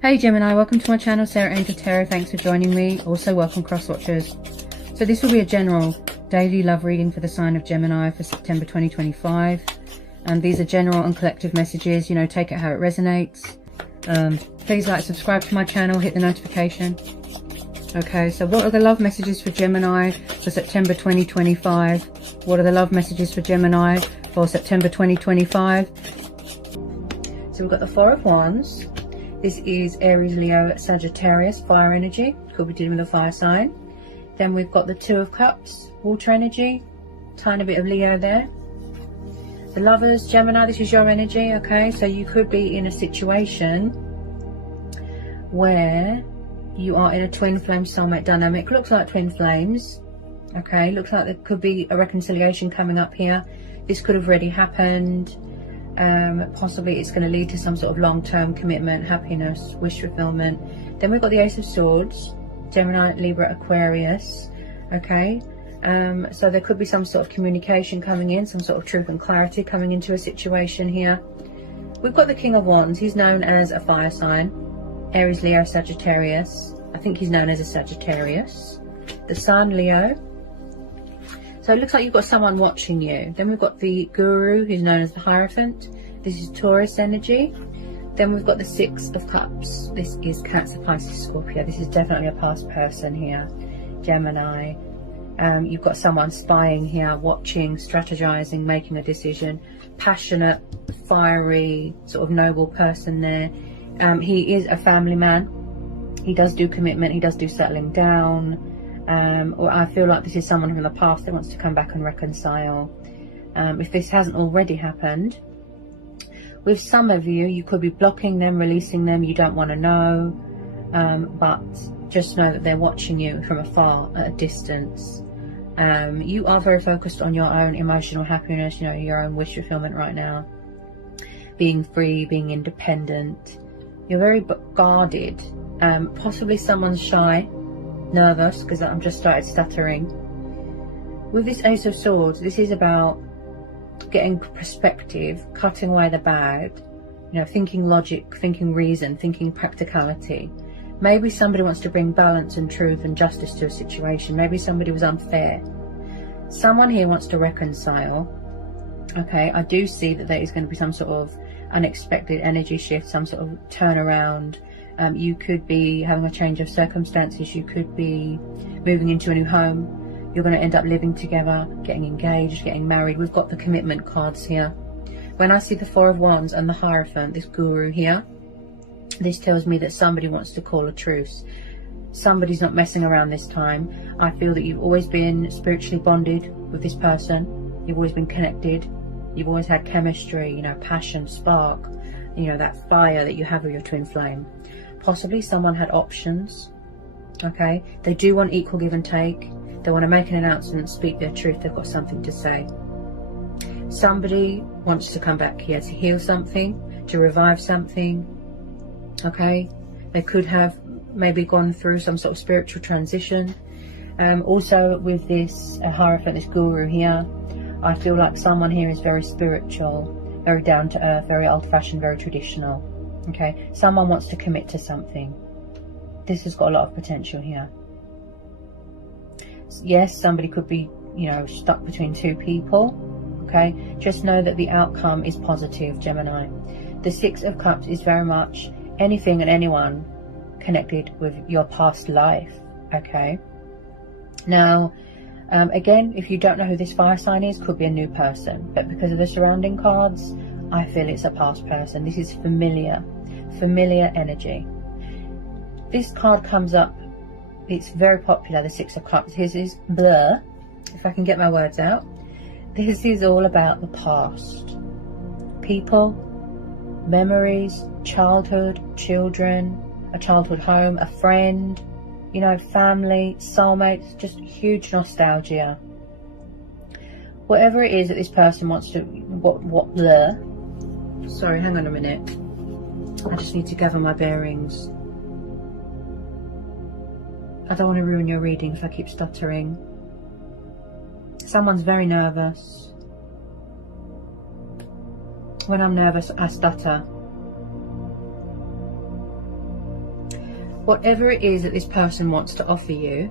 Hey Gemini, welcome to my channel, Sarah Angel Tarot. Thanks for joining me. Also welcome cross watchers. So this will be a general daily love reading for the sign of Gemini for September 2025. And these are general and collective messages, you know, take it how it resonates. Please like, subscribe to my channel, hit the notification. Okay, so what are the love messages for Gemini for September 2025? What are the love messages for Gemini for September 2025? So we've got the Four of Wands. This is Aries, Leo, Sagittarius, fire energy. Could be dealing with a fire sign. Then we've got the Two of Cups, water energy. Tiny bit of Leo there. The Lovers, Gemini, this is your energy, okay? So you could be in a situation where you are in a twin flame soulmate dynamic. Looks like twin flames, okay? Looks like there could be a reconciliation coming up here. This could have already happened. Possibly it's going to lead to some sort of long-term commitment, happiness, wish fulfillment. Then we've got the Ace of Swords, Gemini, Libra, Aquarius, okay? So there could be some sort of communication coming in, some sort of truth and clarity coming into a situation here. We've got the King of Wands. He's known as a fire sign, Aries, Leo, Sagittarius. I think he's known as a Sagittarius. The Sun, Leo. So it looks like you've got someone watching you. Then we've got the Guru, who's known as the Hierophant. This is Taurus energy. Then we've got the Six of Cups. This is Cancer, Pisces, Scorpio. This is definitely a past person here. Gemini. You've got someone spying here, watching, strategizing, making a decision. Passionate, fiery, sort of noble person there. He is a family man. He does do commitment. He does do settling down. Or I feel like this is someone from the past that wants to come back and reconcile. If this hasn't already happened, with some of you, you could be blocking them, releasing them, you don't want to know, but just know that they're watching you from afar at a distance. You are very focused on your own emotional happiness, you know, your own wish fulfillment right now, being free, being independent. You're very guarded. Possibly someone's shy, nervous, because I'm just started stuttering. With this Ace of Swords, this is about getting perspective, cutting away the bad, you know, thinking logic, thinking reason, thinking practicality. Maybe somebody wants to bring balance and truth and justice to a situation. Maybe somebody was unfair. Someone here wants to reconcile. Okay, I do see that there is going to be some sort of unexpected energy shift, some sort of turnaround. You could be having a change of circumstances. You could be moving into a new home. You're going to end up living together, getting engaged, getting married. We've got the commitment cards here. When I see the Four of Wands and the Hierophant, this Guru here, this tells me that somebody wants to call a truce. Somebody's not messing around this time. I feel that you've always been spiritually bonded with this person. You've always been connected. You've always had chemistry, you know, passion, spark, you know, that fire that you have with your twin flame. Possibly someone had options, okay? They do want equal give and take. They want to make an announcement, speak their truth. They've got something to say. Somebody wants to come back here to heal something, to revive something, okay? They could have maybe gone through some sort of spiritual transition. Also with this Hierophant, this Guru here, I feel like someone here is very spiritual, very down to earth, very old-fashioned, very traditional. Okay, someone wants to commit to something. This has got a lot of potential here. Yes, somebody could be, you know, stuck between two people. Okay, just know that the outcome is positive, Gemini. The Six of Cups is very much anything and anyone connected with your past life. Okay, now again, if you don't know who this fire sign is, could be a new person, but because of the surrounding cards, I feel it's a past person. This is familiar energy. This card comes up, it's very popular, the Six of Cups. This is blur, if I can get my words out. This is all about the past. People, memories, childhood, children, a childhood home, a friend, you know, family, soulmates, just huge nostalgia. Whatever it is that this person wants to, blur. Sorry, hang on a minute. I just need to gather my bearings. I don't want to ruin your reading if I keep stuttering. Someone's very nervous. When I'm nervous, I stutter. whatever it is that this person wants to offer you,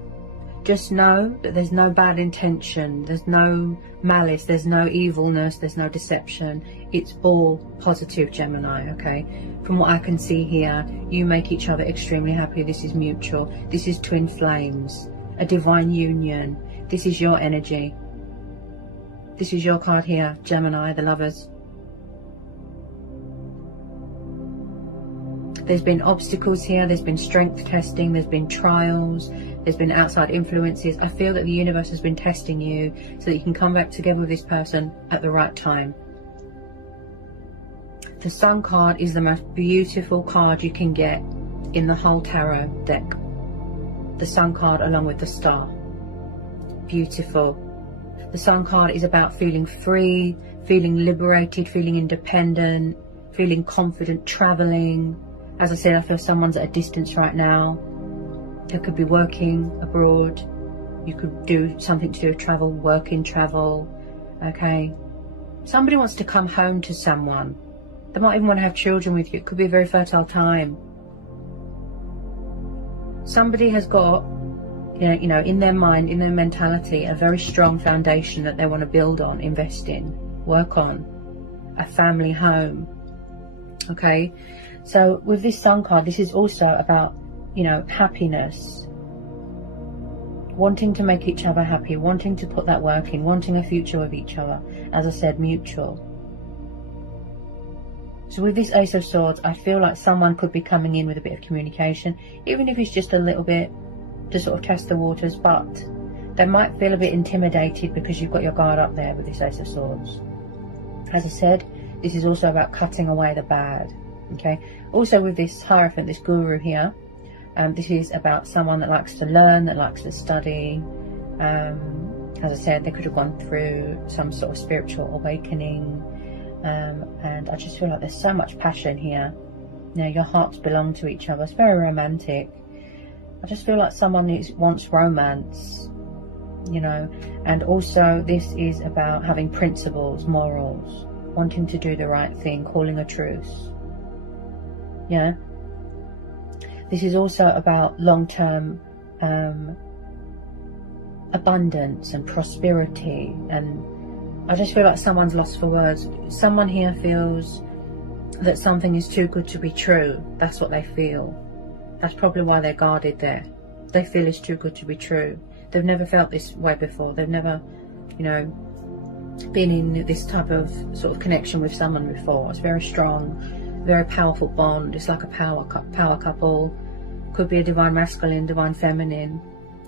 just know that there's no bad intention, there's no malice, there's no evilness, there's no deception. It's all positive, Gemini, okay? From what I can see here, you make each other extremely happy. This is mutual. This is twin flames, a divine union. This is your energy. This is your card here, Gemini, the Lovers. There's been obstacles here, there's been strength testing, there's been trials, there's been outside influences. I feel that the universe has been testing you so that you can come back together with this person at the right time. The Sun card is the most beautiful card you can get in the whole tarot deck. The Sun card along with the Star. Beautiful. The Sun card is about feeling free, feeling liberated, feeling independent, feeling confident, traveling. As I said, I feel someone's at a distance right now. They could be working abroad. You could do something to do with travel, work in travel. Okay. Somebody wants to come home to someone. They might even want to have children with you. It could be a very fertile time. Somebody has got, you know, in their mind, in their mentality, a very strong foundation that they want to build on, invest in, work on. A family home. Okay. So with this Sun card, this is also about, you know, happiness, wanting to make each other happy, wanting to put that work in, wanting a future with each other. As I said, mutual. So with this Ace of Swords, I feel like someone could be coming in with a bit of communication, even if it's just a little bit to sort of test the waters, but they might feel a bit intimidated because you've got your guard up there with this Ace of Swords. As I said, this is also about cutting away the bad. Okay. Also with this Hierophant, this Guru here, this is about someone that likes to learn, that likes to study. As I said, they could have gone through some sort of spiritual awakening, and I just feel like there's so much passion here. You know, your hearts belong to each other. It's very romantic. I just feel like someone wants romance, you know. And also this is about having principles, morals, wanting to do the right thing, calling a truce. Yeah. This is also about long-term abundance and prosperity, and I just feel like someone's lost for words. Someone here feels that something is too good to be true. That's what they feel. That's probably why they're guarded there. They feel it's too good to be true. They've never felt this way before. They've never, you know, been in this type of sort of connection with someone before. It's very strong, very powerful bond. It's like a power couple. Could be a divine masculine, divine feminine,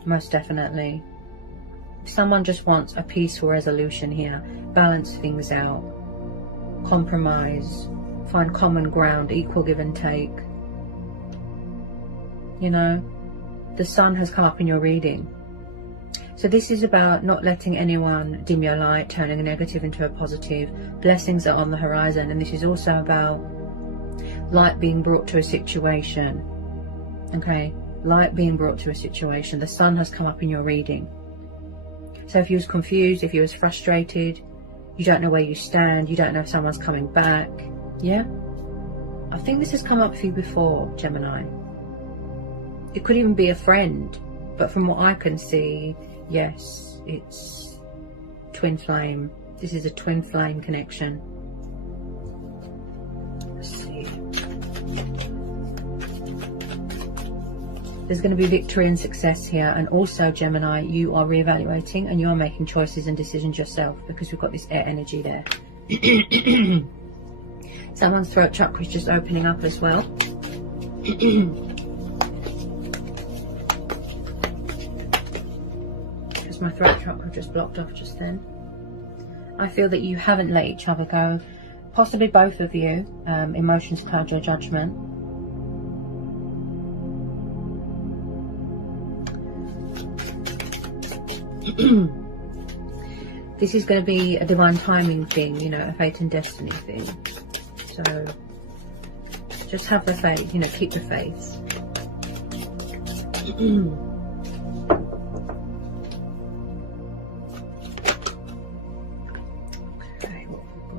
most definitely. Someone just wants a peaceful resolution here, balance things out, compromise, find common ground, equal give and take. You know, the Sun has come up in your reading. So this is about not letting anyone dim your light, turning a negative into a positive. Blessings are on the horizon, and this is also about light being brought to a situation. Okay, light being brought to a situation. The Sun has come up in your reading. So if you was confused, if you was frustrated, you don't know where you stand, you don't know if someone's coming back, yeah? I think this has come up for you before, Gemini. It could even be a friend, but from what I can see, yes, it's twin flame. This is a twin flame connection. Let's see. There's going to be victory and success here, and also, Gemini, you are reevaluating and you are making choices and decisions yourself, because we've got this air energy there. Someone's throat chakra is just opening up as well. Because my throat chakra just blocked off just then. I feel that you haven't let each other go. Possibly both of you. Emotions cloud your judgment. This is going to be a divine timing thing, you know, a fate and destiny thing. So just have the faith, you know, keep the faith. Okay, what have we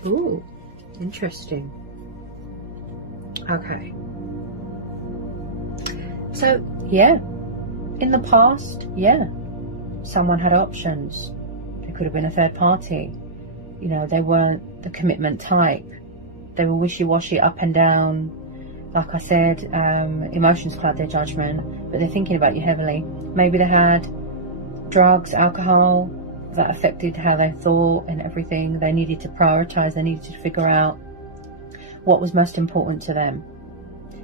got? Ooh, interesting. Okay. So, yeah, in the past, yeah, someone had options. They could have been a third party. You know, they weren't the commitment type. They were wishy-washy, up and down. Like I said, emotions cloud their judgment, but they're thinking about you heavily. Maybe they had drugs, alcohol, that affected how they thought and everything. They needed to prioritize. They needed to figure out what was most important to them.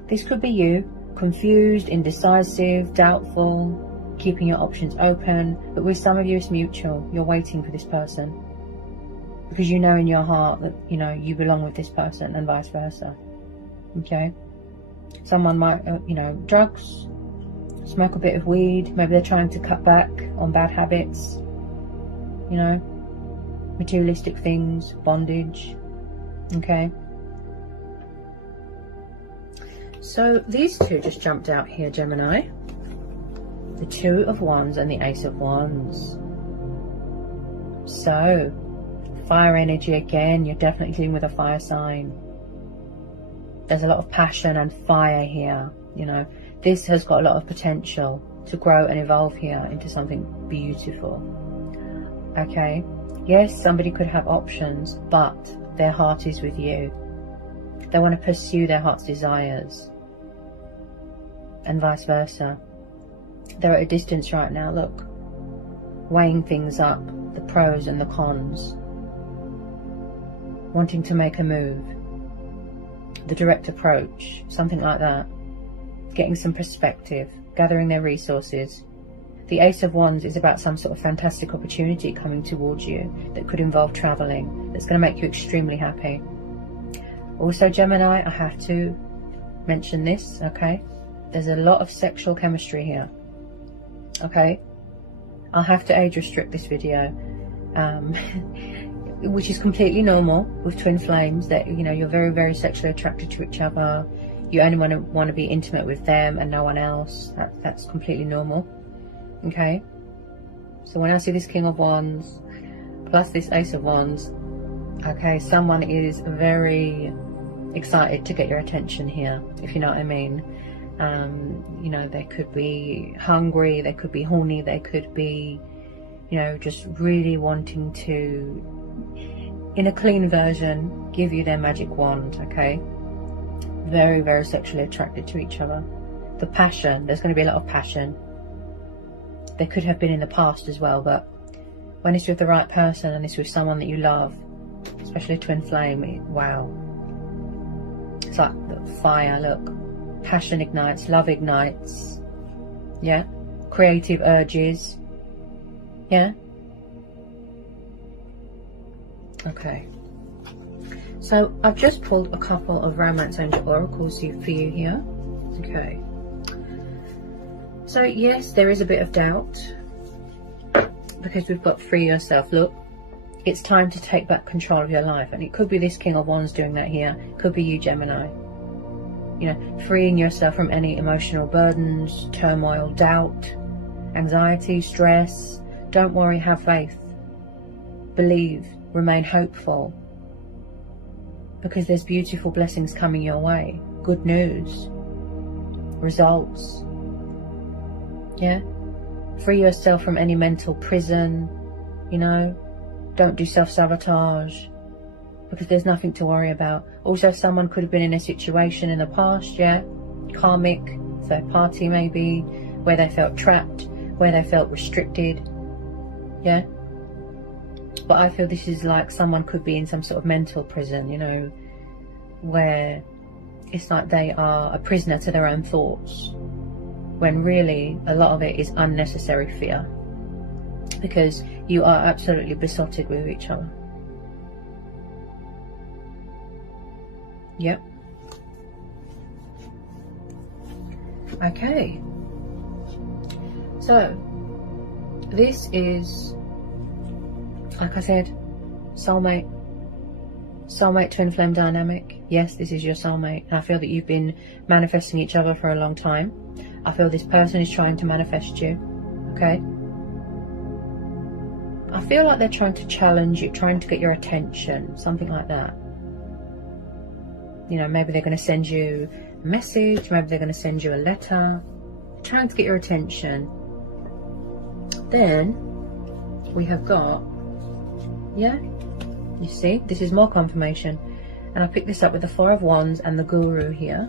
This could be you, confused, indecisive, doubtful, keeping your options open. But with some of you, it's mutual. You're waiting for this person because you know in your heart that, you know, you belong with this person, and vice versa. Okay? Someone might, you know, drugs, smoke a bit of weed. Maybe they're trying to cut back on bad habits. You know, materialistic things, bondage. Okay? So these two just jumped out here, Gemini. The Two of Wands and the Ace of Wands. So, fire energy again. You're definitely dealing with a fire sign. There's a lot of passion and fire here. You know, this has got a lot of potential to grow and evolve here into something beautiful. Okay? Yes, somebody could have options, but their heart is with you. They want to pursue their heart's desires. And vice versa. They're at a distance right now, look. Weighing things up, the pros and the cons. Wanting to make a move. The direct approach, something like that. Getting some perspective, gathering their resources. The Ace of Wands is about some sort of fantastic opportunity coming towards you that could involve traveling, that's going to make you extremely happy. Also, Gemini, I have to mention this, okay? There's a lot of sexual chemistry here, okay? I'll have to age restrict this video, which is completely normal with twin flames, that, you know, you're very, very sexually attracted to each other. You only want to be intimate with them and no one else. That's completely normal, okay? So when I see this King of Wands plus this Ace of Wands, okay, someone is very excited to get your attention here, if you know what I mean. You know, they could be hungry, they could be horny, they could be, you know, just really wanting to, in a clean version, give you their magic wand, okay? Very, very sexually attracted to each other. The passion, there's going to be a lot of passion. They could have been in the past as well, but when it's with the right person and it's with someone that you love, especially a twin flame, wow. It's like the fire, look. Passion ignites, love ignites. Yeah? Creative urges. Yeah? Okay. So I've just pulled a couple of romance angel oracles for you here. Okay. So yes, there is a bit of doubt because we've got free yourself. Look, it's time to take back control of your life, and it could be this King of Wands doing that here. It could be you, Gemini. You know, freeing yourself from any emotional burdens, turmoil, doubt, anxiety, stress. Don't worry, have faith. Believe, remain hopeful. Because there's beautiful blessings coming your way. Good news. Results. Yeah? Free yourself from any mental prison. You know? Don't do self-sabotage. Because there's nothing to worry about. Also, someone could have been in a situation in the past, yeah? Karmic, third party maybe, where they felt trapped, where they felt restricted. Yeah? But I feel this is like someone could be in some sort of mental prison, you know, where it's like they are a prisoner to their own thoughts, when really a lot of it is unnecessary fear, because you are absolutely besotted with each other. Yep. Okay. So, this is, like I said, soulmate. Soulmate twin flame dynamic. Yes, this is your soulmate. I feel that you've been manifesting each other for a long time. I feel this person is trying to manifest you. Okay? I feel like they're trying to challenge you, trying to get your attention. Something like that. You know, maybe they're going to send you a message. Maybe they're going to send you a letter. trying to get your attention. Then we have got, yeah, you see, this is more confirmation. And I picked this up with the Four of Wands and the Guru here.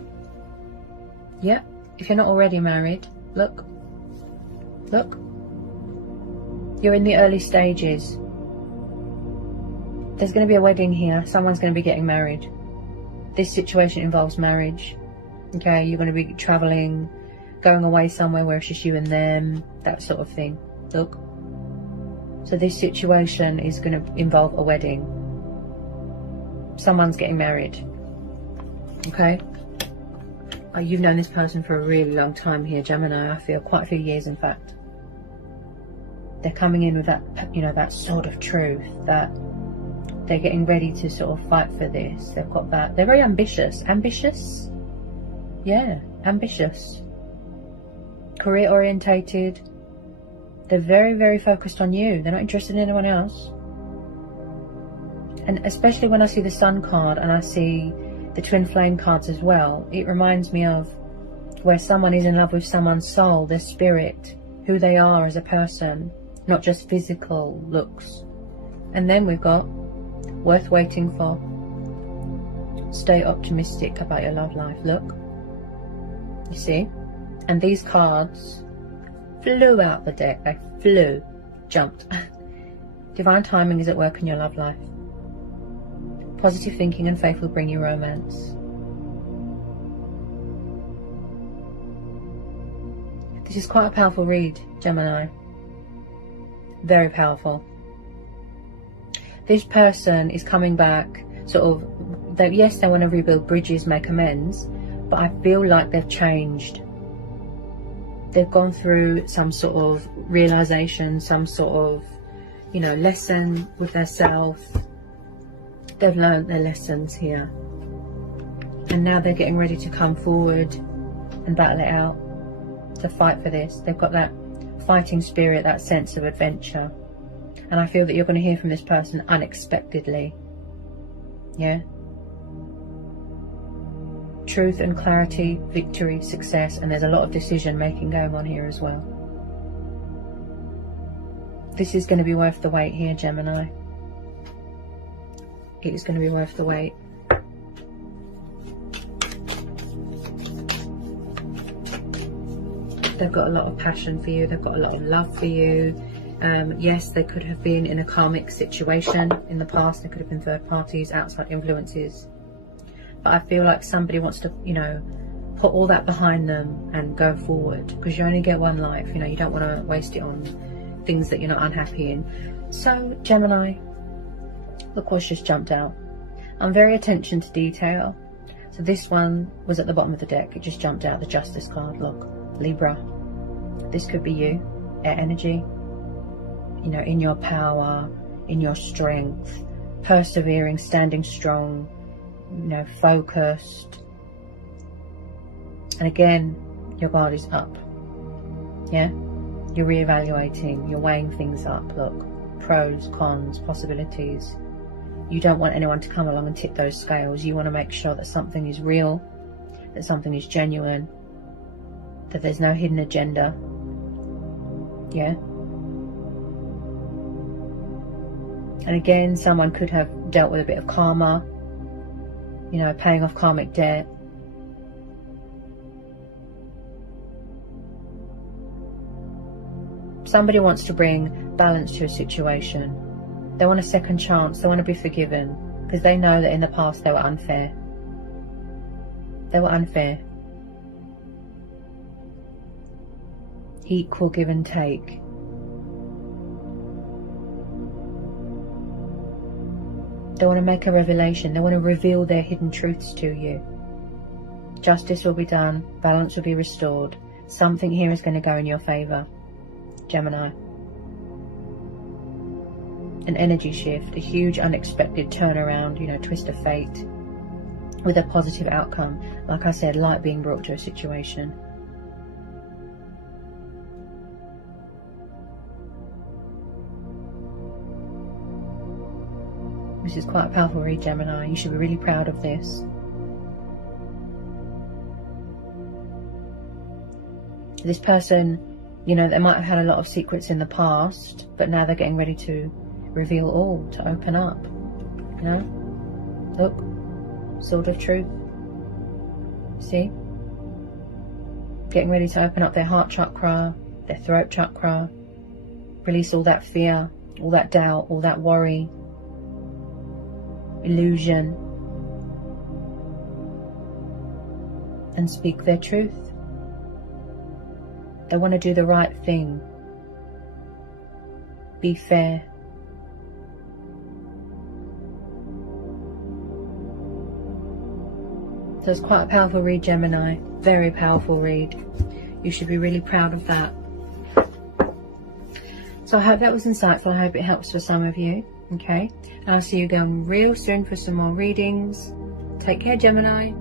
Yeah, if you're not already married, look, look. You're in the early stages. There's going to be a wedding here. Someone's going to be getting married. This situation involves marriage. Okay, you're going to be traveling, going away somewhere where it's just you and them, that sort of thing. Look. So this situation is going to involve a wedding. Someone's getting married. Okay. You've known this person for a really long time here, Gemini. I feel quite a few years, in fact. They're coming in with that, you know, that sort of truth, that they're getting ready to sort of fight for this. They've got that. They're very ambitious. Ambitious? Yeah, ambitious. Career orientated. They're very, very focused on you. They're not interested in anyone else. And especially when I see the Sun card and I see the Twin Flame cards as well, it reminds me of where someone is in love with someone's soul, their spirit, who they are as a person, not just physical looks. And then we've got worth waiting for. Stay optimistic about your love life. Look, you see, and these cards flew out the deck. They flew, jumped. Divine timing is at work in your love life. Positive thinking and faith will bring you romance. This is quite a powerful read, Gemini. Very powerful. This person is coming back, sort of, yes, they want to rebuild bridges, make amends, but I feel like they've changed. They've gone through some sort of realization, some sort of, you know, lesson with themselves. They've learned their lessons here. And now they're getting ready to come forward and battle it out, to fight for this. They've got that fighting spirit, that sense of adventure. And I feel that you're going to hear from this person unexpectedly. Yeah? Truth and clarity, victory, success, and there's a lot of decision making going on here as well. This is going to be worth the wait here, Gemini. It is going to be worth the wait. They've got a lot of passion for you. They've got a lot of love for you. Yes, they could have been in a karmic situation in the past. There could have been third parties, outside influences. But I feel like somebody wants to, you know, put all that behind them and go forward. Because you only get one life. You know, you don't want to waste it on things that you're not unhappy in. So, Gemini, look what's just jumped out. I'm very attention to detail. So this one was at the bottom of the deck. It just jumped out, the Justice card. Look, Libra. This could be you, air energy. You know, in your power, in your strength, persevering, standing strong, you know, focused. And again, your guard is up. Yeah? You're reevaluating, you're weighing things up. Look, pros, cons, possibilities. You don't want anyone to come along and tip those scales. You want to make sure that something is real, that something is genuine, that there's no hidden agenda. Yeah? And again, someone could have dealt with a bit of karma, you know, paying off karmic debt. Somebody wants to bring balance to a situation. They want a second chance. They want to be forgiven because they know that in the past they were unfair. They were unfair. Equal give and take. They want to make a revelation. They want to reveal their hidden truths to you. Justice will be done. Balance will be restored. Something here is going to go in your favor, Gemini. An energy shift, a huge unexpected turnaround, you know, twist of fate with a positive outcome. Like I said, light being brought to a situation. This is quite a powerful read, Gemini. You should be really proud of this. This person, you know, they might have had a lot of secrets in the past, but now they're getting ready to reveal all, to open up. You know? Look, sword of truth. See? Getting ready to open up their heart chakra, their throat chakra, release all that fear, all that doubt, all that worry, illusion, and speak their truth. They want to do the right thing. Be fair. So it's quite a powerful read, Gemini. Very powerful read. You should be really proud of that. So I hope that was insightful. I hope it helps for some of you. Okay. And I'll see you again real soon for some more readings. Take care, Gemini.